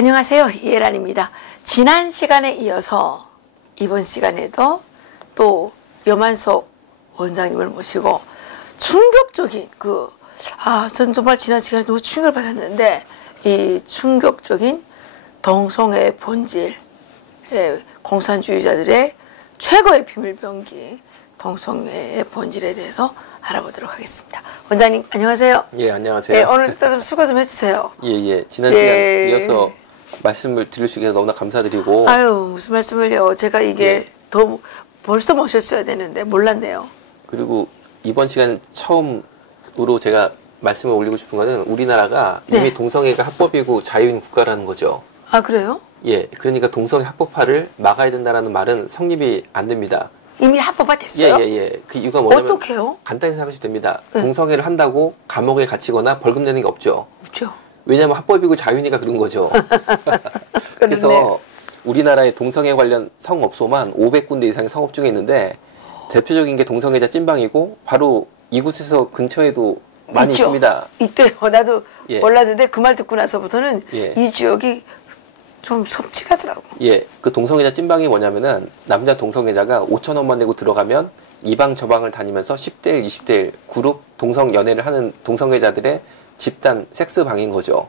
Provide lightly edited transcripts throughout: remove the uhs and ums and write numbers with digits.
안녕하세요. 이혜란입니다. 지난 시간에 이어서 이번 시간에도 또 염한석 원장님을 모시고 충격적인 전 정말 지난 시간에 너무 충격을 받았는데 이 충격적인 동성애의 본질, 공산주의자들의 최고의 비밀병기 동성애의 본질에 대해서 알아보도록 하겠습니다. 원장님 안녕하세요. 예, 안녕하세요. 오늘 좀 수고 좀 해주세요. 예. 지난 시간 이어서 말씀을 드릴 수 있게 너무나 감사드리고. 아유, 무슨 말씀을요. 제가 이게 더 벌써 모셨어야 되는데 몰랐네요. 그리고 이번 시간 처음으로 제가 말씀을 올리고 싶은 거는 우리나라가 이미 동성애가 합법이고 자유인 국가라는 거죠. 아, 그래요? 예, 그러니까 동성애 합법화를 막아야 된다는 말은 성립이 안 됩니다. 이미 합법화 됐어요? 예. 그 이유가 뭐냐면 어떡해요? 간단히 생각하시면 됩니다. 동성애를 한다고 감옥에 갇히거나 벌금 내는 게 없죠. 없죠. 왜냐하면 합법이고 자유니까 그런 거죠. 그래서 우리나라의 동성애 관련 성업소만 500군데 이상의 성업 중에 있는데 대표적인 게 동성애자 찐방이고 바로 이곳에서 근처에도 많이 있죠. 있습니다. 있대요. 나도 몰랐는데 그 말 듣고 나서부터는 이 지역이 좀 섬찟하더라고. 예, 그 동성애자 찐방이 뭐냐면은 남자 동성애자가 5,000원만 내고 들어가면 이 방 저 방을 다니면서 10대 1, 20대 1 그룹 동성 연애를 하는 동성애자들의 집단 섹스 방인 거죠.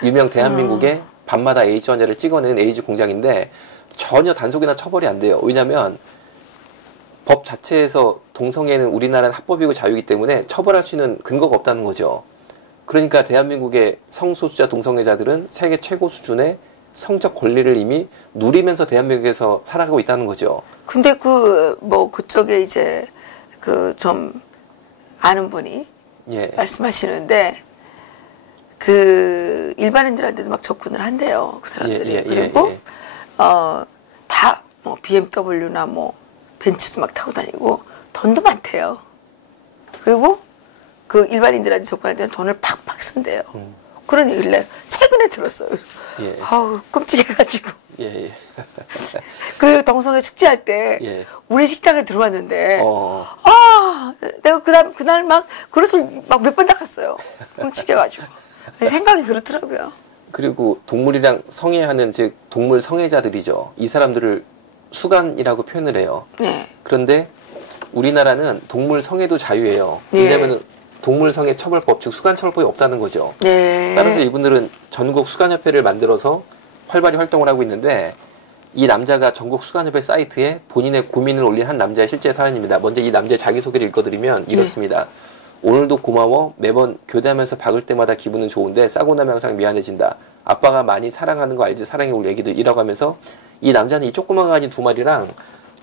일명 대한민국의 밤마다 에이즈 환자를 찍어내는 에이즈 공장인데 전혀 단속이나 처벌이 안 돼요. 왜냐하면 법 자체에서 동성애는 우리나라는 합법이고 자유이기 때문에 처벌할 수 있는 근거가 없다는 거죠. 그러니까 대한민국의 성소수자 동성애자들은 세계 최고 수준의 성적 권리를 이미 누리면서 대한민국에서 살아가고 있다는 거죠. 근데 그쪽에 이제 좀 아는 분이 말씀하시는데 그 일반인들한테도 막 접근을 한대요. 그 사람들이. 그리고 다 뭐 BMW나 뭐 벤츠도 막 타고 다니고 돈도 많대요. 그리고 그 일반인들한테 접근할 때는 돈을 팍팍 쓴대요. 그런 얘기를 최근에 들었어요. 아우 끔찍해가지고. 그리고 동성애 축제할 때 우리 식당에 들어왔는데 내가 그날 막 그릇을 막 몇 번 닦았어요. 끔찍해가지고. 생각이 그렇더라고요. 그리고 동물이랑 성애하는 즉 동물 성애자들이죠. 이 사람들을 수간이라고 표현을 해요. 그런데 우리나라는 동물 성애도 자유예요. 왜냐하면 동물 성애 처벌법 즉 수간 처벌법이 없다는 거죠. 따라서 이분들은 전국 수간협회를 만들어서 활발히 활동을 하고 있는데 이 남자가 전국 수간협회 사이트에 본인의 고민을 올린 한 남자의 실제 사연입니다. 먼저 이 남자의 자기소개를 읽어드리면 이렇습니다. 오늘도 고마워. 매번 교대하면서 박을 때마다 기분은 좋은데 싸고 나면 항상 미안해진다. 아빠가 많이 사랑하는 거 알지? 사랑해 우리 애기들. 이라고 하면서 이 남자는 이 조그만 강아지 2마리랑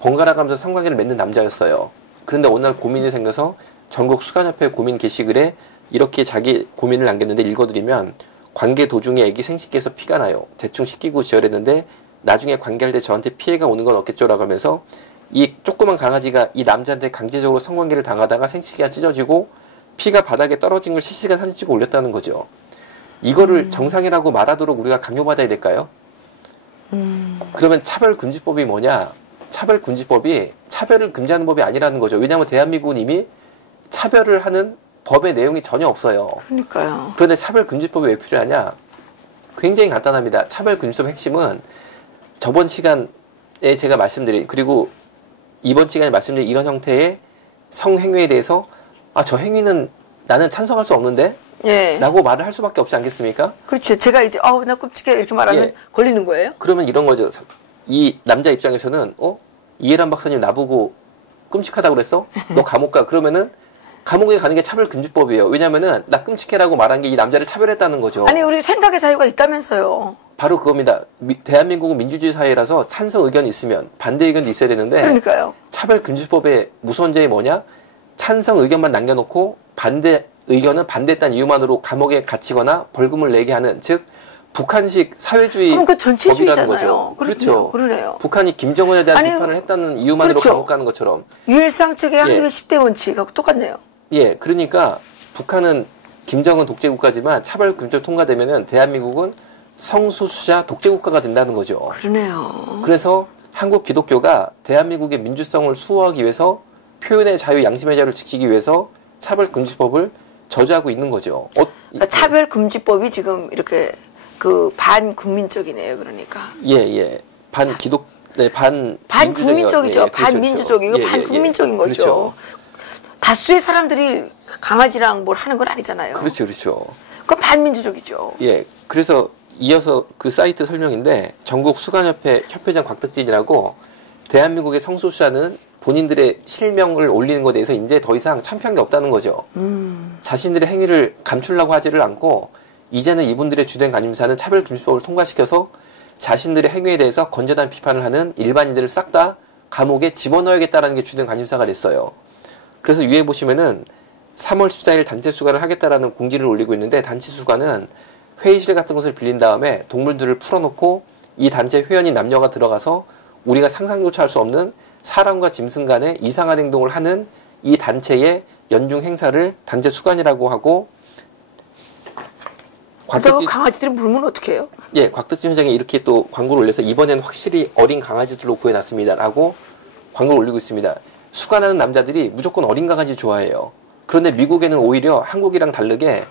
번갈아 가면서 성관계를 맺는 남자였어요. 그런데 어느 날 고민이 생겨서 전국 수간협회 고민 게시글에 이렇게 자기 고민을 남겼는데 읽어드리면 관계 도중에 애기 생식기에서 피가 나요. 대충 씻기고 지혈했는데 나중에 관계할 때 저한테 피해가 오는 건 없겠죠? 라고 하면서 이 조그만 강아지가 이 남자한테 강제적으로 성관계를 당하다가 생식기가 찢어지고 피가 바닥에 떨어진 걸 실시간 사진 찍어 올렸다는 거죠. 이거를 정상이라고 말하도록 우리가 강요받아야 될까요? 그러면 차별금지법이 뭐냐? 차별금지법이 차별을 금지하는 법이 아니라는 거죠. 왜냐하면 대한민국은 이미 차별을 하는 법의 내용이 전혀 없어요. 그러니까요. 그런데 차별금지법이 왜 필요하냐? 굉장히 간단합니다. 차별금지법의 핵심은 저번 시간에 제가 말씀드린 그리고 이번 시간에 말씀드린 이런 형태의 성행위에 대해서 저 행위는 나는 찬성할 수 없는데? 라고 말을 할 수밖에 없지 않겠습니까? 그렇죠. 제가 이제 나 끔찍해 이렇게 말하면 걸리는 거예요? 그러면 이런 거죠. 이 남자 입장에서는 이해란 박사님 나보고 끔찍하다고 그랬어? 너 감옥 가. 그러면은 감옥에 가는 게 차별금지법이에요. 왜냐면은 나 끔찍해라고 말한 게 이 남자를 차별했다는 거죠. 아니 우리 생각의 자유가 있다면서요. 바로 그겁니다. 대한민국은 민주주의 사회라서 찬성 의견이 있으면 반대 의견도 있어야 되는데 그러니까요. 차별금지법의 무서운 점이 뭐냐? 찬성 의견만 남겨놓고 반대 의견은 반대했다는 이유만으로 감옥에 갇히거나 벌금을 내게 하는 즉 북한식 사회주의 그럼 그 전체주의잖아요. 거죠. 그렇죠. 그러네요. 북한이 김정은에 대한 비판을 했다는 이유만으로 감옥 가는 것처럼 유일상책의 한국의 10대 원칙하고 똑같네요. 그러니까 북한은 김정은 독재국가지만 차별금지법 통과되면은 대한민국은 성소수자 독재국가가 된다는 거죠. 그러네요. 그래서 한국 기독교가 대한민국의 민주성을 수호하기 위해서 표현의 자유, 양심의 자유를 지키기 위해서 차별금지법을 저지하고 있는 거죠. 차별금지법이 지금 이렇게 그 반국민적이네요. 그러니까. 예. 반국민적이죠. 반민주적이고 반국민적인 거죠. 그렇죠. 다수의 사람들이 강아지랑 뭘 하는 건 아니잖아요. 그렇죠. 그건 반민주적이죠. 예. 그래서 이어서 그 사이트 설명인데 전국 수간협회 협회장 곽덕진이라고 대한민국의 성소수자는 본인들의 실명을 올리는 것에 대해서 이제 더 이상 참표한 게 없다는 거죠. 자신들의 행위를 감추려고 하지를 않고 이제는 이분들의 주된 관심사는 차별금지법을 통과시켜서 자신들의 행위에 대해서 건전한 비판을 하는 일반인들을 싹 다 감옥에 집어넣어야겠다는 게 주된 관심사가 됐어요. 그래서 위에 보시면은 3월 14일 단체 수간을 하겠다라는 공지를 올리고 있는데 단체 수간은 회의실 같은 곳을 빌린 다음에 동물들을 풀어놓고 이 단체 회원인 남녀가 들어가서 우리가 상상조차 할 수 없는 사람과 짐승 간의 이상한 행동을 하는 이 단체의 연중 행사를 단체 수간이라고 하고 곽덕진 강아지들이 물면 어떻게 해요? 예, 곽덕진 회장이 이렇게 또 광고를 올려서 이번에는 확실히 어린 강아지들로 구해놨습니다라고 광고를 올리고 있습니다. 수간하는 남자들이 무조건 어린 강아지 좋아해요. 그런데 미국에는 오히려 한국이랑 다르게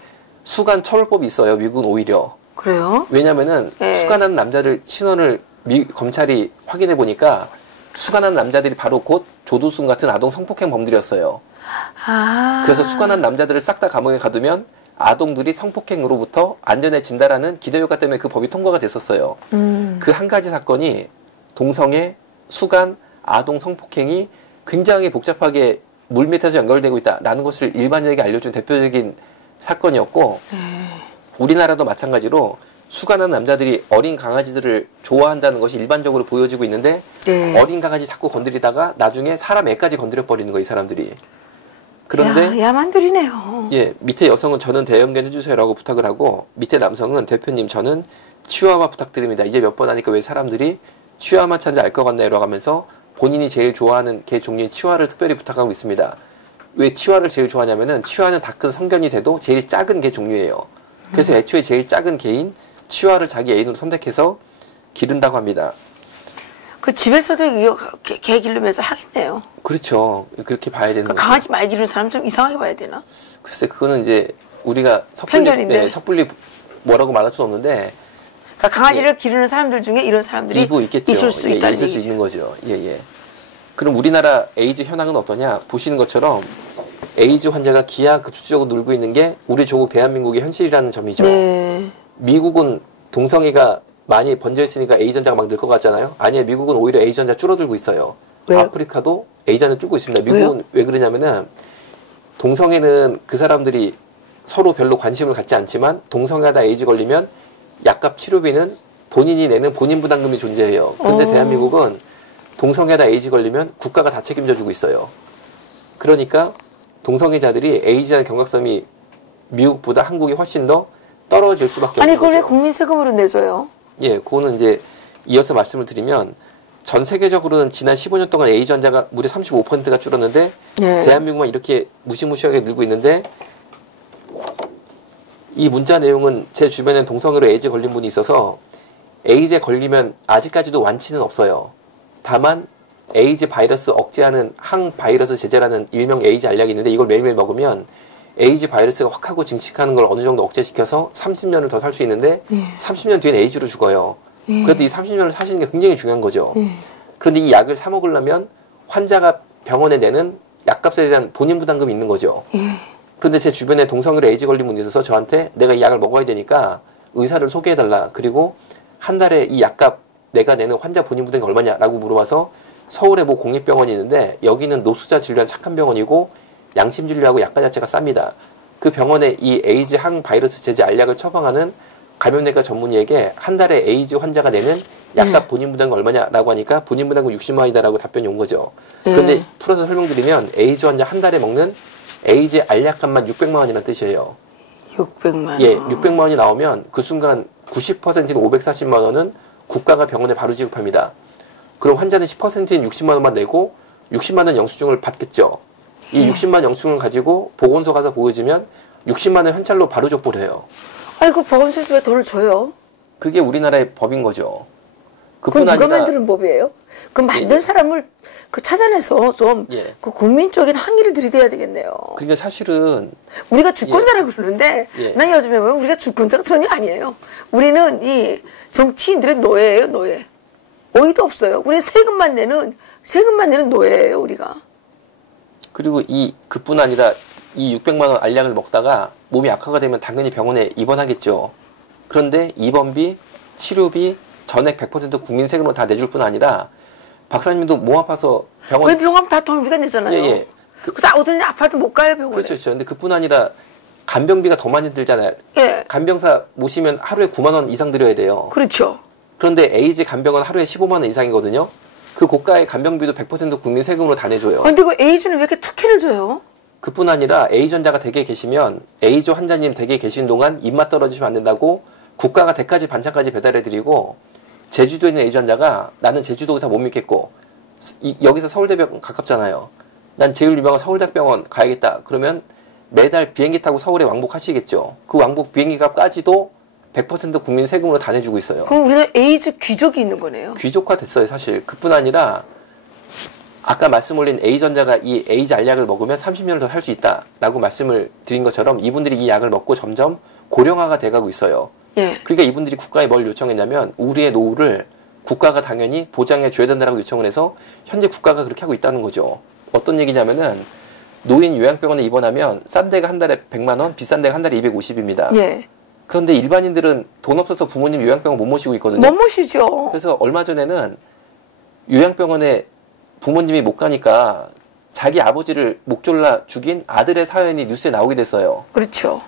수간 처벌법이 있어요. 미국은 오히려. 그래요? 왜냐면은 수간하는 남자들 신원을 검찰이 확인해 보니까 수간하는 남자들이 바로 곧 조두순 같은 아동 성폭행 범들이었어요. 그래서 수간한 남자들을 싹 다 감옥에 가두면 아동들이 성폭행으로부터 안전해진다라는 기대효과 때문에 그 법이 통과가 됐었어요. 그 한 가지 사건이 동성애, 수간, 아동 성폭행이 굉장히 복잡하게 물밑에서 연결되고 있다라는 것을 일반인에게 알려준 대표적인 사건이었고 우리나라도 마찬가지로 수간한 남자들이 어린 강아지들을 좋아한다는 것이 일반적으로 보여지고 있는데 어린 강아지 자꾸 건드리다가 나중에 사람 애까지 건드려버리는 거예요. 이 사람들이. 그런데 야만들이네요. 예, 밑에 여성은 저는 대형견 해주세요라고 부탁을 하고 밑에 남성은 대표님 저는 치와와 부탁드립니다. 이제 몇 번 하니까 왜 사람들이 치와마 찬지 알 것 같나요? 라고 하면서 본인이 제일 좋아하는 개 종류인 치와를 특별히 부탁하고 있습니다. 왜 치와를 제일 좋아하냐면은 치와는 다 큰 성견이 돼도 제일 작은 개 종류예요. 그래서 애초에 제일 작은 개인 치와를 자기 애인으로 선택해서 기른다고 합니다. 그 집에서도 개 기르면서 하겠네요. 그렇죠. 그렇게 봐야 되는 거죠. 강아지 많이 기르는 사람 좀 이상하게 봐야 되나? 글쎄 그거는 이제 우리가 섣불리 뭐라고 말할 수 없는데 그러니까 강아지를 기르는 사람들 중에 이런 사람들이 일부 있겠죠. 있을 수 있다는 있을 수 있는 거죠. 예. 그럼 우리나라 에이즈 현황은 어떠냐? 보시는 것처럼 에이즈 환자가 기하급수적으로 늘고 있는 게 우리 조국 대한민국의 현실이라는 점이죠. 미국은 동성애가 많이 번져 있으니까 에이즈 환자가 막 늘 것 같잖아요. 아니에요. 미국은 오히려 에이즈 환자 줄어들고 있어요. 왜요? 아프리카도 에이즈 환자 줄고 있습니다. 미국은 왜요? 왜 그러냐면은 동성애는 그 사람들이 서로 별로 관심을 갖지 않지만 동성애하다 에이즈 걸리면 약값 치료비는 본인이 내는 본인 부담금이 존재해요. 그런데 대한민국은 동성애하다 에이즈 걸리면 국가가 다 책임져 주고 있어요. 그러니까 동성애자들이 에이즈라는 경각성이 미국보다 한국이 훨씬 더 떨어질 수밖에 없는 거죠. 아니 그걸 왜 국민 세금으로 내줘요? 예, 그거는 이제 이어서 말씀을 드리면 전 세계적으로는 지난 15년 동안 에이즈 환자가 무려 35%가 줄었는데 대한민국만 이렇게 무시무시하게 늘고 있는데 이 문자 내용은 제 주변에 동성애로 에이즈 걸린 분이 있어서 에이즈에 걸리면 아직까지도 완치는 없어요. 다만 에이즈 바이러스 억제하는 항바이러스 제제라는 일명 에이즈 알약이 있는데 이걸 매일매일 먹으면 에이즈 바이러스가 확 하고 증식하는 걸 어느 정도 억제시켜서 30년을 더 살 수 있는데 30년 뒤엔 에이즈로 죽어요. 그래도 이 30년을 사시는 게 굉장히 중요한 거죠. 그런데 이 약을 사 먹으려면 환자가 병원에 내는 약값에 대한 본인 부담금이 있는 거죠. 그런데 제 주변에 동성애로 에이즈 걸린 분이 있어서 저한테 내가 이 약을 먹어야 되니까 의사를 소개해달라. 그리고 한 달에 이 약값 내가 내는 환자 본인 부담이 얼마냐라고 물어봐서 서울에 뭐 공립병원이 있는데 여기는 노숙자 진료한 착한 병원이고 양심 진료하고 약관 자체가 쌉니다. 그 병원에 이 에이즈 항바이러스 제제 알약을 처방하는 감염내과 전문의에게 한 달에 에이즈 환자가 내는 약값 본인 부담이 얼마냐라고 하니까 본인 부담금 60만 원이다라고 답변이 온 거죠. 그런데 풀어서 설명드리면 에이즈 환자 한 달에 먹는 에이즈 알약값만 600만 원이라는 뜻이에요. 600만 원. 예, 600만 원이 나오면 그 순간 90%인 540만 원은 국가가 병원에 바로 지급합니다. 그럼 환자는 10%인 60만 원만 내고 60만 원 영수증을 받겠죠. 이 60만 영수증을 가지고 보건소 가서 보여주면 60만 원 현찰로 바로 줘버려요. 아니 그 보건소에서 왜 돈을 줘요? 그게 우리나라의 법인 거죠. 그건 누가 만드는 법이에요? 그 만든 사람을 그 찾아내서 좀 그 국민적인 항의를 들이대야 되겠네요. 그러니까 사실은 우리가 주권자라고 그러는데 난 요즘에 보면 우리가 주권자가 전혀 아니에요. 우리는 이 정치인들의 노예예요, 노예. 어이도 없어요. 우리 세금만 내는 노예예요, 우리가. 그리고 그뿐 아니라 이 600만 원 알약을 먹다가 몸이 악화가 되면 당연히 병원에 입원하겠죠. 그런데 입원비, 치료비, 전액 100% 국민 세금으로 다 내줄 뿐 아니라 박사님도 몸 아파서 병원. 왜 병원 다 돈 우리가 내잖아요. 그래서 오더니 아파도 못 가요, 병원에. 그렇죠. 근데 그뿐 아니라 간병비가 더 많이 들잖아요. 간병사 모시면 하루에 9만 원 이상 들여야 돼요. 그렇죠. 그런데 에이즈 간병은 하루에 15만 원 이상이거든요. 그 고가의 간병비도 100% 국민 세금으로 다 내줘요. 근데 그 에이즈는 왜 이렇게 특혜를 줘요? 그뿐 아니라 에이즈 환자가 댁에 계시면 에이즈 환자님 댁에 계신 동안 입맛 떨어지시면 안 된다고 국가가 댁까지 반찬까지 배달해드리고, 제주도에 있는 에이즈 환자가 나는 제주도 의사 못 믿겠고 여기서 서울대병원 가깝잖아요. 난 제일 유명한 서울대병원 가야겠다. 그러면 매달 비행기 타고 서울에 왕복하시겠죠. 그 왕복 비행기 값까지도 100% 국민 세금으로 다 내주고 있어요. 그럼 우리는 에이즈 귀족이 있는 거네요. 귀족화 됐어요, 사실. 그뿐 아니라 아까 말씀 올린 에이즈 환자가 이 에이즈 알약을 먹으면 30년을 더 살 수 있다라고 말씀을 드린 것처럼 이분들이 이 약을 먹고 점점 고령화가 돼가고 있어요. 그러니까 이분들이 국가에 뭘 요청했냐면 우리의 노후를 국가가 당연히 보장해 줘야 된다고 요청을 해서 현재 국가가 그렇게 하고 있다는 거죠. 어떤 얘기냐면은 노인 요양병원에 입원하면 싼 데가 한 달에 100만 원, 비싼 데가 한 달에 250입니다. 그런데 일반인들은 돈 없어서 부모님 요양병원 못 모시고 있거든요. 못 모시죠. 그래서 얼마 전에는 요양병원에 부모님이 못 가니까 자기 아버지를 목 졸라 죽인 아들의 사연이 뉴스에 나오게 됐어요. 그렇죠.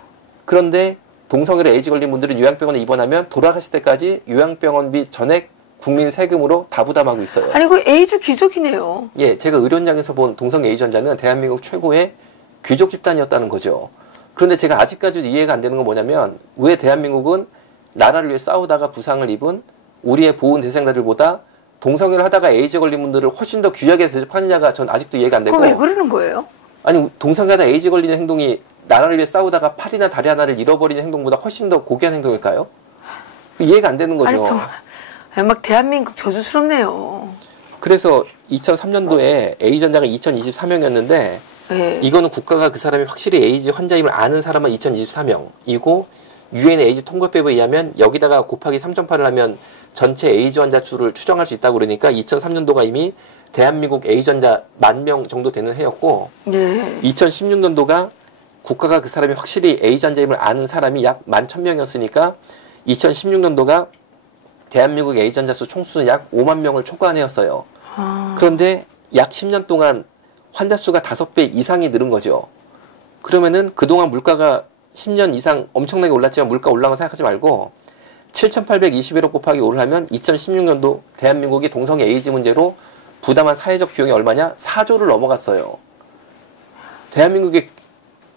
그런데 동성애로 에이즈 걸린 분들은 요양병원에 입원하면 돌아가실 때까지 요양병원비 전액 국민 세금으로 다 부담하고 있어요. 아니 그 에이즈 귀족이네요. 제가 의료현장에서 본 동성애 에이즈 환자는 대한민국 최고의 귀족 집단이었다는 거죠. 그런데 제가 아직까지도 이해가 안 되는 건 뭐냐면 왜 대한민국은 나라를 위해 싸우다가 부상을 입은 우리의 보훈 대상자들보다 동성애를 하다가 에이즈 걸린 분들을 훨씬 더 귀하게 대접하느냐가 전 아직도 이해가 안 되고. 그럼 왜 그러는 거예요? 아니 동성애하다 에이즈 걸리는 행동이 나라를 위해 싸우다가 팔이나 다리 하나를 잃어버리는 행동보다 훨씬 더 고귀한 행동일까요? 이해가 안 되는 거죠. 아니 정말 막 대한민국 저주스럽네요. 그래서 2003년도에 에이즈 환자가 2023명이었는데 이거는 국가가 그 사람이 확실히 에이즈 환자임을 아는 사람은 2024명이고 유엔 에이즈 통계법에 의하면 여기다가 곱하기 3.8을 하면 전체 에이즈 환자 수를 추정할 수 있다고 그러니까 2003년도가 이미 대한민국 에이즈 환자 10,000명 정도 되는 해였고 2016년도가 국가가 그 사람이 확실히 에이즈 환자임을 아는 사람이 약 11,000명이었으니까 2016년도가 대한민국 에이즈 환자 수 총수는 약 5만 명을 초과한 해였어요. 그런데 약 10년 동안 환자 수가 5배 이상이 늘은 거죠. 그러면은 그동안 물가가 10년 이상 엄청나게 올랐지만 물가 올라간 거 생각하지 말고 7,821억 곱하기 5를 하면 2016년도 대한민국이 동성애 에이즈 문제로 부담한 사회적 비용이 얼마냐? 4조를 넘어갔어요. 대한민국의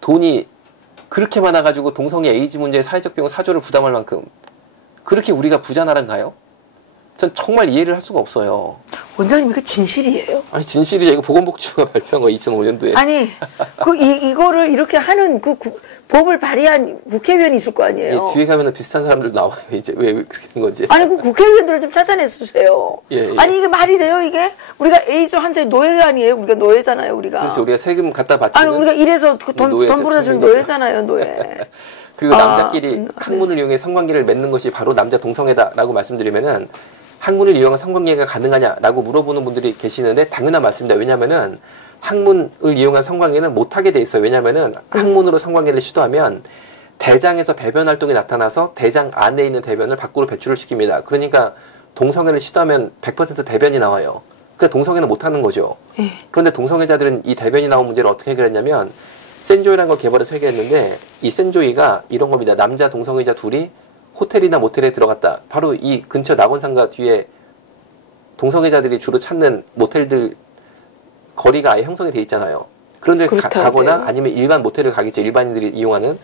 돈이 그렇게 많아가지고 동성애 에이즈 문제의 사회적 비용 4조를 부담할 만큼 그렇게 우리가 부자 나라인가요? 전 정말 이해를 할 수가 없어요. 원장님 이거 진실이에요? 아니 진실이죠. 이거 보건복지부가 발표한 거 2005년도에. 아니 이거를 이렇게 하는 법을 발의한 국회의원이 있을 거 아니에요? 뒤에 가면은 비슷한 사람들 나와요. 이제 왜 그렇게 된 건지. 아니 그 국회의원들을 좀 찾아내주세요. 아니 이게 말이 돼요 이게? 우리가 에이즈 환자의 노예가 아니에요? 우리가 노예잖아요 우리가. 그래서 우리가 세금 갖다 바치는. 아니 우리가 이래서 돈 벌어주는 노예잖아요 노예. 그리고 남자끼리 학문을 이용해 성관계를 맺는 것이 바로 남자 동성애다라고 말씀드리면은 학문을 이용한 성관계가 가능하냐라고 물어보는 분들이 계시는데 당연한 말씀입니다. 왜냐하면은 학문을 이용한 성관계는 못하게 돼 있어요. 왜냐하면은 학문으로 성관계를 시도하면 대장에서 배변 활동이 나타나서 대장 안에 있는 대변을 밖으로 배출을 시킵니다. 그러니까 동성애를 시도하면 100% 대변이 나와요. 그러니까 동성애는 못하는 거죠. 그런데 동성애자들은 이 대변이 나온 문제를 어떻게 해결했냐면 센조이라는 걸 개발해서 해결했는데 이 센조이가 이런 겁니다. 남자 동성애자 둘이 호텔이나 모텔에 들어갔다. 바로 이 근처 낙원상가 뒤에 동성애자들이 주로 찾는 모텔들 거리가 아예 형성이 돼 있잖아요. 그런 데 가거나 아니면 일반 모텔을 가겠죠. 일반인들이 이용하는.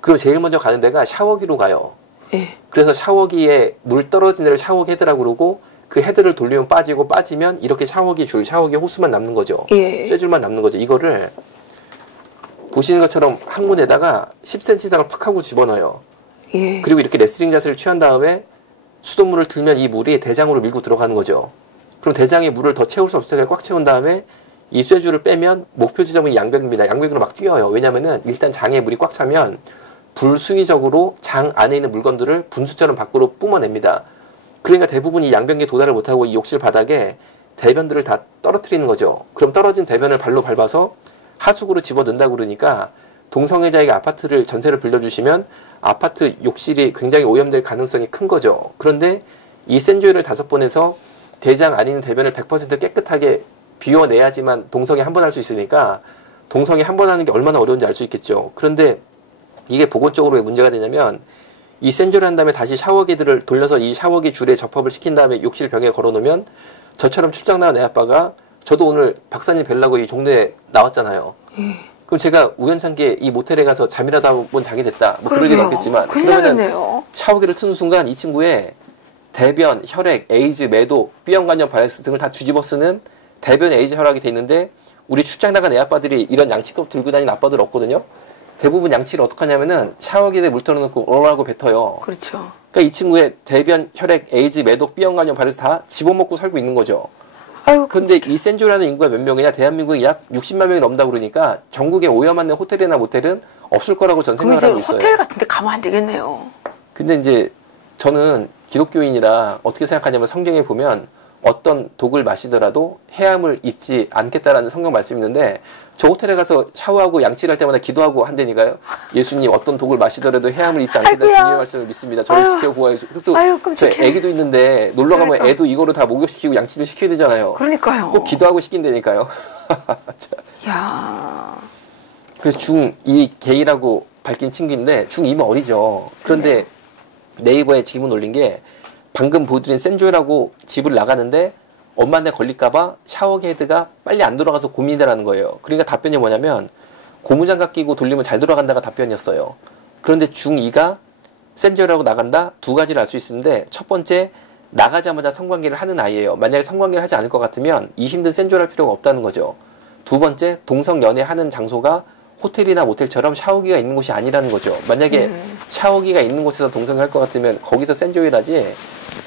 그럼 제일 먼저 가는 데가 샤워기로 가요. 그래서 샤워기에 물 떨어진 데를 샤워기 헤드라고 그러고 그 헤드를 돌리면 빠지고 빠지면 이렇게 샤워기 호스만 남는 거죠. 쇠줄만 남는 거죠. 이거를 보시는 것처럼 항문에다가 10cm 이상을 팍 하고 집어넣어요. 그리고 이렇게 레슬링 자세를 취한 다음에 수돗물을 틀면 이 물이 대장으로 밀고 들어가는 거죠. 그럼 대장에 물을 더 채울 수 없을 때까지 꽉 채운 다음에 이 쇠줄을 빼면 목표 지점은 양벽입니다. 양벽으로 막 뛰어요. 왜냐면은 일단 장에 물이 꽉 차면 불수의적으로 장 안에 있는 물건들을 분수처럼 밖으로 뿜어냅니다. 그러니까 대부분 이 양변기에 도달을 못하고 이 욕실 바닥에 대변들을 다 떨어뜨리는 거죠. 그럼 떨어진 대변을 발로 밟아서 하수구로 집어넣는다고 그러니까 동성애자에게 아파트를 전세를 빌려주시면 아파트 욕실이 굉장히 오염될 가능성이 큰 거죠. 그런데 이 센조이를 5번 해서 대장 안에 있는 대변을 100% 깨끗하게 비워내야지만 동성애 한 번 할 수 있으니까 동성애 한 번 하는 게 얼마나 어려운지 알 수 있겠죠. 그런데 이게 보건적으로 왜 문제가 되냐면 이 센조를 한 다음에 다시 샤워기들을 돌려서 이 샤워기 줄에 접합을 시킨 다음에 욕실 벽에 걸어놓으면 저처럼 출장 나온 애 아빠가 저도 오늘 박사님 뵈려고 이 동네에 나왔잖아요. 그럼 제가 우연찮게 이 모텔에 가서 잠이라도 한번 자게 됐다. 뭐 그러진 않겠지만 그러면 샤워기를 트는 순간 이 친구의 대변, 혈액, 에이즈, 매도, B형간염 바이러스 등을 다 뒤집어 쓰는 대변 에이즈 혈압이 돼 있는데 우리 출장 나간 애 아빠들이 이런 양치컵 들고 다니는 아빠들 없거든요. 대부분 양치를 어떻게 하냐면은 샤워기에 물 털어놓고 얼얼하고 뱉어요. 그렇죠. 그러니까 이 친구의 대변, 혈액, 에이즈, 매독, B형간염 바이러스 다 집어먹고 살고 있는 거죠. 아유, 그런데 이 센조라는 인구가 몇 명이냐? 대한민국이 약 60만 명이 넘다 그러니까 전국에 오염한 호텔이나 모텔은 없을 거라고 전 생각을 하고 있어요. 호텔 같은 데 가면 안 되겠네요. 근데 이제 저는 기독교인이라 어떻게 생각하냐면 성경에 보면 어떤 독을 마시더라도 해함을 입지 않겠다라는 성경 말씀이 있는데 저 호텔에 가서 샤워하고 양치를 할 때마다 기도하고 한다니까요. 예수님 어떤 독을 마시더라도 해함을 입지 않겠다 주님의 말씀을 믿습니다. 저를 지켜보아요. 또 저 애기도 있는데 놀러 가면 그러니까. 애도 이거로 다 목욕시키고 양치도 시켜야 되잖아요. 그러니까요. 꼭 기도하고 시킨다니까요. 야. 그래서 중2 게이라고 밝힌 친구인데 중2면 어리죠. 그런데 네이버에 질문 올린 게 방금 보여드린 센조이라고 집을 나가는데 엄마한테 걸릴까봐 샤워기 헤드가 빨리 안 돌아가서 고민이라는 거예요. 그러니까 답변이 뭐냐면 고무장갑 끼고 돌리면 잘 돌아간다가 답변이었어요. 그런데 중2가 센조이라고 나간다? 두 가지를 알 수 있는데 첫 번째 나가자마자 성관계를 하는 아이예요. 만약에 성관계를 하지 않을 것 같으면 이 힘든 센조이를 할 필요가 없다는 거죠. 두 번째 동성연애하는 장소가 호텔이나 모텔처럼 샤워기가 있는 곳이 아니라는 거죠. 만약에 샤워기가 있는 곳에서 동성애 할 것 같으면 거기서 센조이를 하지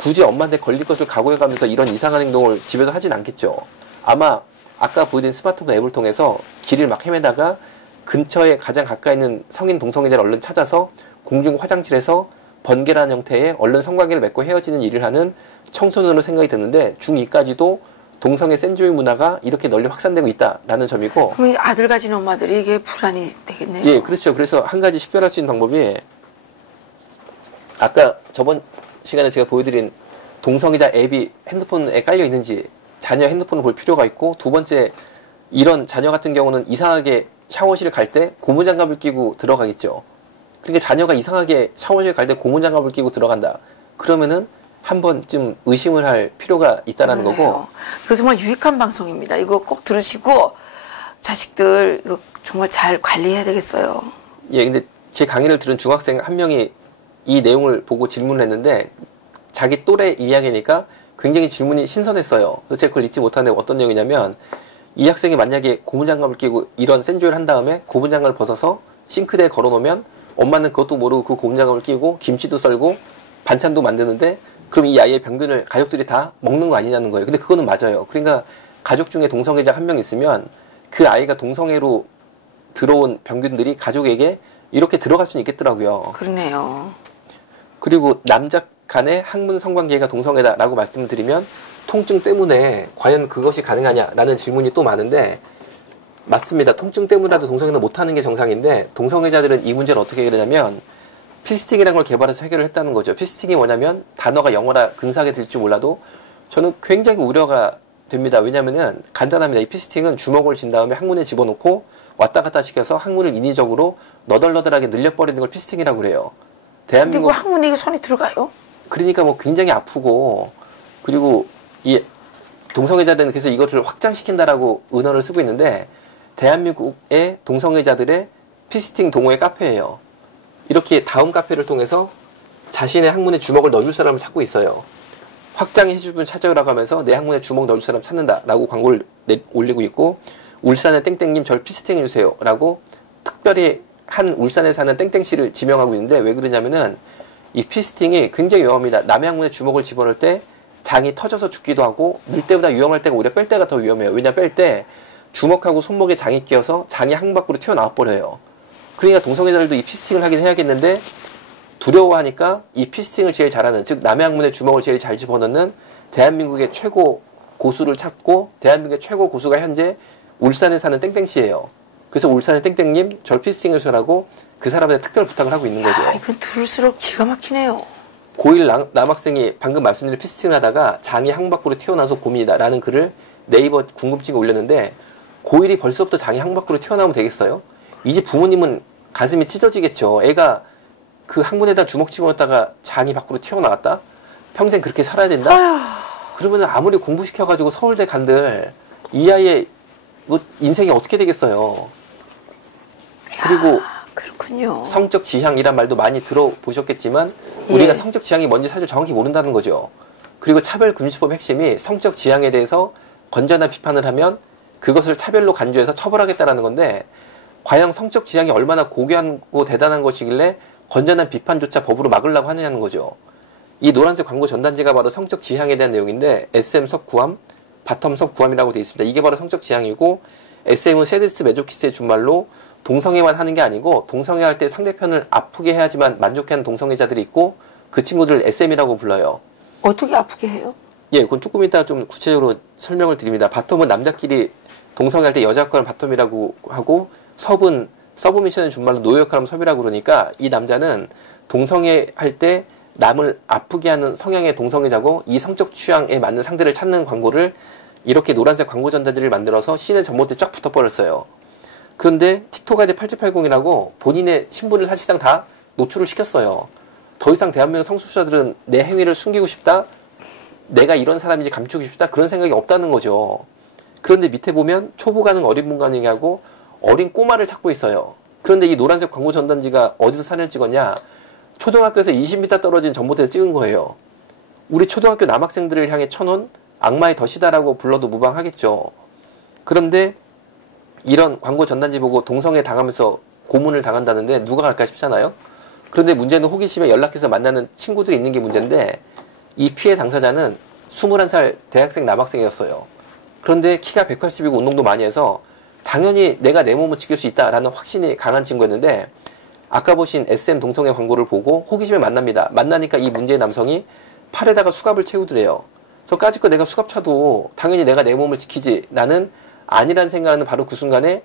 굳이 엄마한테 걸릴 것을 각오해가면서 이런 이상한 행동을 집에서 하진 않겠죠. 아마 아까 보여드린 스마트폰 앱을 통해서 길을 막 헤매다가 근처에 가장 가까이 있는 성인 동성애자를 얼른 찾아서 공중 화장실에서 번개라는 형태의 얼른 성관계를 맺고 헤어지는 일을 하는 청소년으로 생각이 드는데 중2까지도 동성애 센조이 문화가 이렇게 널리 확산되고 있다라는 점이고. 그럼 아들 가진 엄마들이 이게 불안이 되겠네요. 예, 그렇죠. 그래서 한 가지 식별할 수 있는 방법이 아까 저번 시간에 제가 보여드린 동성애자 앱이 핸드폰에 깔려 있는지 자녀 핸드폰을 볼 필요가 있고, 두 번째 이런 자녀 같은 경우는 이상하게 샤워실을 갈 때 고무장갑을 끼고 들어가겠죠. 그러니까 자녀가 이상하게 샤워실 갈 때 고무장갑을 끼고 들어간다. 그러면은 한 번쯤 의심을 할 필요가 있다는 거고. 그래서 정말 유익한 방송입니다. 이거 꼭 들으시고 자식들 이거 정말 잘 관리해야 되겠어요. 예, 근데 제 강의를 들은 중학생 한 명이 이 내용을 보고 질문을 했는데 자기 또래 이야기니까 굉장히 질문이 신선했어요. 그래서 제가 그걸 잊지 못하는데 어떤 내용이냐면 이 학생이 만약에 고무장갑을 끼고 이런 센조이를 한 다음에 고무장갑을 벗어서 싱크대에 걸어놓으면 엄마는 그것도 모르고 그 고무장갑을 끼고 김치도 썰고 반찬도 만드는데 그럼 이 아이의 병균을 가족들이 다 먹는 거 아니냐는 거예요. 근데 그거는 맞아요. 그러니까 가족 중에 동성애자 한 명 있으면 그 아이가 동성애로 들어온 병균들이 가족에게 이렇게 들어갈 수는 있겠더라고요. 그러네요. 그리고 남자 간의 학문 성관계가 동성애다라고 말씀드리면 통증 때문에 과연 그것이 가능하냐라는 질문이 또 많은데 맞습니다. 통증 때문이라도 동성애는 못하는 게 정상인데 동성애자들은 이 문제를 어떻게 해결하냐면 피스틱이라는 걸 개발해서 해결을 했다는 거죠. 피스틱이 뭐냐면 단어가 영어라 근사하게 들릴지 몰라도 저는 굉장히 우려가 됩니다. 왜냐면은 간단합니다. 이 피스틱은 주먹을 쥔 다음에 항문에 집어넣고 왔다 갔다 시켜서 항문을 인위적으로 너덜너덜하게 늘려버리는 걸 피스틱이라고 그래요. 대한민국. 근데 그 항문에 손이 들어가요? 그러니까 뭐 굉장히 아프고 그리고 이 동성애자들은 그래서 이것을 확장시킨다라고 은어를 쓰고 있는데 대한민국의 동성애자들의 피스팅 동호회 카페예요. 이렇게 다음 카페를 통해서 자신의 항문에 주먹을 넣어줄 사람을 찾고 있어요. 확장해줄 분 찾아오라고 하면서 내 항문에 주먹 넣어줄 사람 찾는다라고 광고를 올리고 있고 울산의 땡땡님 절 피스팅 해주세요 라고 특별히 한 울산에 사는 땡땡씨를 지명하고 있는데 왜 그러냐면은 이 피스팅이 굉장히 위험합니다. 남의 항문에 주먹을 집어넣을 때 장이 터져서 죽기도 하고 늘 때보다 위험할 때가 오히려 뺄 때가 더 위험해요. 왜냐 뺄 때 주먹하고 손목에 장이 끼어서 장이 항문 밖으로 튀어나와 버려요. 그러니까 동성애자들도 이 피스팅을 하긴 해야겠는데 두려워하니까 이 피스팅을 제일 잘하는, 즉 남의 항문에 주먹을 제일 잘 집어넣는 대한민국의 최고 고수를 찾고, 대한민국의 최고 고수가 현재 울산에 사는 땡땡씨예요. 그래서 울산의 땡땡님 절 피스팅을 해라고 그 사람한테 특별 부탁을 하고 있는 거죠. 이건 들을수록 기가 막히네요. 고1 남학생이 방금 말씀드린 피스팅을 하다가 장이 항문 밖으로 튀어나와서 고민이다 라는 글을 네이버 궁금증에 올렸는데, 고1이 벌써부터 장이 항문 밖으로 튀어나오면 되겠어요? 이제 부모님은 가슴이 찢어지겠죠. 애가 그 항문에다 주먹 집어넣다가 장이 밖으로 튀어나왔다? 평생 그렇게 살아야 된다? 그러면 아무리 공부시켜가지고 서울대 간들 이 아이의 인생이 어떻게 되겠어요? 그리고 그렇군요. 성적 지향이란 말도 많이 들어보셨겠지만 우리가 성적 지향이 뭔지 사실 정확히 모른다는 거죠. 그리고 차별금지법 핵심이 성적 지향에 대해서 건전한 비판을 하면 그것을 차별로 간주해서 처벌하겠다라는 건데, 과연 성적 지향이 얼마나 고귀하고 대단한 것이길래 건전한 비판조차 법으로 막으려고 하느냐는 거죠. 이 노란색 광고 전단지가 바로 성적 지향에 대한 내용인데, SM 석구함, 바텀 석구함이라고 되어 있습니다. 이게 바로 성적 지향이고, SM은 세디스트 메조키스트의 준말로 동성애만 하는 게 아니고 동성애할 때 상대편을 아프게 해야지만 만족해하는 동성애자들이 있고, 그 친구들 SM이라고 불러요. 어떻게 아프게 해요? 예, 그건 조금 이따 좀 구체적으로 설명을 드립니다. 바텀은 남자끼리 동성애할 때 여자 역할은 바텀이라고 하고, 섭은 서브미션의 준말로 노예 역할은 섭이라고 그러니까, 이 남자는 동성애 할 때 남을 아프게 하는 성향의 동성애자고, 이 성적 취향에 맞는 상대를 찾는 광고를 이렇게 노란색 광고 전단지를 만들어서 시내 전봇대에 쫙 붙어버렸어요. 그런데 틱톡아이디 8780이라고 본인의 신분을 사실상 다 노출을 시켰어요. 더 이상 대한민국 성소수자들은 내 행위를 숨기고 싶다, 내가 이런 사람인지 감추고 싶다, 그런 생각이 없다는 거죠. 그런데 밑에 보면 초보 가능 어린 분 가능 얘기하고 어린 꼬마를 찾고 있어요. 그런데 이 노란색 광고 전단지가 어디서 사진을 찍었냐? 초등학교에서 20m 떨어진 전봇대에서 찍은 거예요. 우리 초등학교 남학생들을 향해 쳐놓은 악마의 덫이다라고 불러도 무방하겠죠. 그런데 이런 광고 전단지 보고 동성애 당하면서 고문을 당한다는데 누가 갈까 싶잖아요. 그런데 문제는 호기심에 연락해서 만나는 친구들이 있는 게 문제인데, 이 피해 당사자는 21살 대학생 남학생이었어요. 그런데 키가 180이고 운동도 많이 해서 당연히 내가 내 몸을 지킬 수 있다라는 확신이 강한 친구였는데, 아까 보신 SM 동성애 광고를 보고 호기심에 만납니다. 만나니까 이 문제의 남성이 팔에다가 수갑을 채우더래요. 저까짓 거 내가 수갑 차도 당연히 내가 내 몸을 지키지, 나는 아니란 생각하는 바로 그 순간에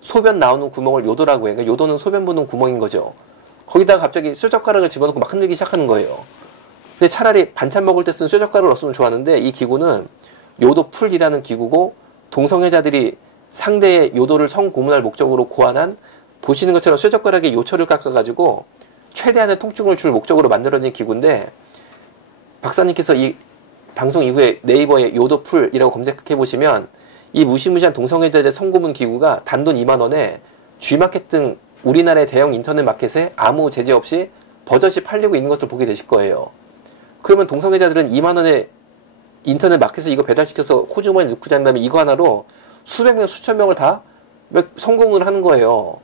소변 나오는 구멍을 요도라고 해요. 그러니까 요도는 소변 보는 구멍인 거죠. 거기다가 갑자기 쇠젓가락을 집어넣고 막 흔들기 시작하는 거예요. 근데 차라리 반찬 먹을 때 쓰는 쇠젓가락을 넣었으면 좋았는데, 이 기구는 요도풀이라는 기구고, 동성애자들이 상대의 요도를 성고문할 목적으로 고안한, 보시는 것처럼 쇠젓가락에 요철을 깎아가지고 최대한의 통증을 줄 목적으로 만들어진 기구인데, 박사님께서 이 방송 이후에 네이버에 요도풀이라고 검색해보시면 이 무시무시한 동성애자들의 성고문 기구가 단돈 2만 원에 G마켓 등 우리나라의 대형 인터넷 마켓에 아무 제재 없이 버젓이 팔리고 있는 것을 보게 되실 거예요. 그러면 동성애자들은 2만 원에 인터넷 마켓에서 이거 배달시켜서 호주머니에 넣고 잔 다음에 이거 하나로 수백 명, 수천 명을 다 성공을 하는 거예요.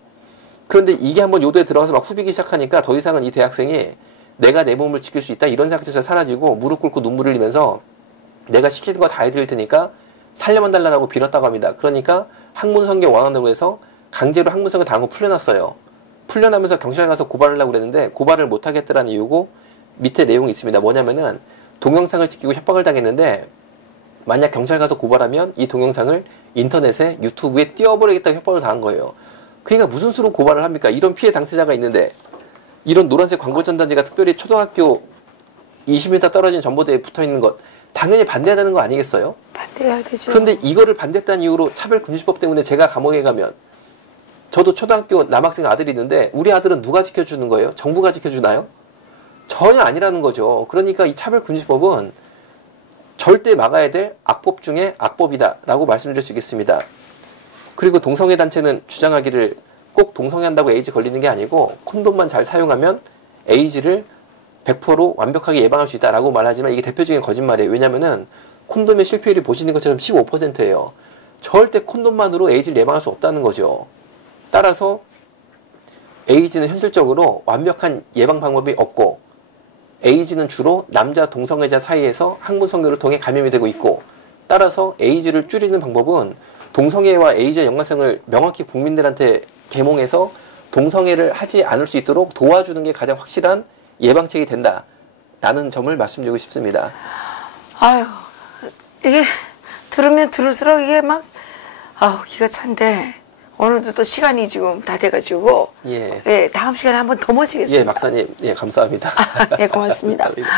그런데 이게 한번 요도에 들어가서 막 후비기 시작하니까 더 이상은 이 대학생이 내가 내 몸을 지킬 수 있다 이런 생각조차 사라지고 무릎 꿇고 눈물을 흘리면서 내가 시키는 거 다 해드릴 테니까 살려만 달라고 빌었다고 합니다. 그러니까 학문성계 원한다고 해서 강제로 학문성계 당하고 풀려났어요. 풀려나면서 경찰에 가서 고발을 하려고 그랬는데 고발을 못하겠다라는 이유고, 밑에 내용이 있습니다. 뭐냐면은 동영상을 찍히고 협박을 당했는데, 만약 경찰 가서 고발하면 이 동영상을 인터넷에 유튜브에 띄워버리겠다고 협박을 당한 거예요. 그러니까 무슨 수로 고발을 합니까? 이런 피해 당사자가 있는데, 이런 노란색 광고 전단지가 특별히 초등학교 20m 떨어진 전봇대에 붙어있는 것, 당연히 반대해야 되는 거 아니겠어요? 반대해야 되죠. 그런데 이거를 반대했다는 이유로 차별금지법 때문에 제가 감옥에 가면, 저도 초등학교 남학생 아들이 있는데 우리 아들은 누가 지켜주는 거예요? 정부가 지켜주나요? 전혀 아니라는 거죠. 그러니까 이 차별금지법은 절대 막아야 될 악법 중에 악법이다라고 말씀드릴 수 있겠습니다. 그리고 동성애 단체는 주장하기를 꼭 동성애한다고 에이즈 걸리는 게 아니고 콘돔만 잘 사용하면 에이즈를 100% 완벽하게 예방할 수 있다라고 말하지만 이게 대표적인 거짓말이에요. 왜냐면은 콘돔의 실패율이 보시는 것처럼 15%예요. 절대 콘돔만으로 에이즈를 예방할 수 없다는 거죠. 따라서 에이즈는 현실적으로 완벽한 예방 방법이 없고, 에이즈는 주로 남자 동성애자 사이에서 항문 성교를 통해 감염이 되고 있고, 따라서 에이즈를 줄이는 방법은 동성애와 에이즈의 연관성을 명확히 국민들한테 계몽해서 동성애를 하지 않을 수 있도록 도와주는 게 가장 확실한 예방책이 된다라는 점을 말씀드리고 싶습니다. 아유, 이게 들으면 들을수록 이게 막 기가 찬데, 오늘도 또 시간이 지금 다 돼가지고 다음 시간에 한번 더 모시겠습니다. 예, 박사님, 감사합니다. 예, 고맙습니다. 감사합니다.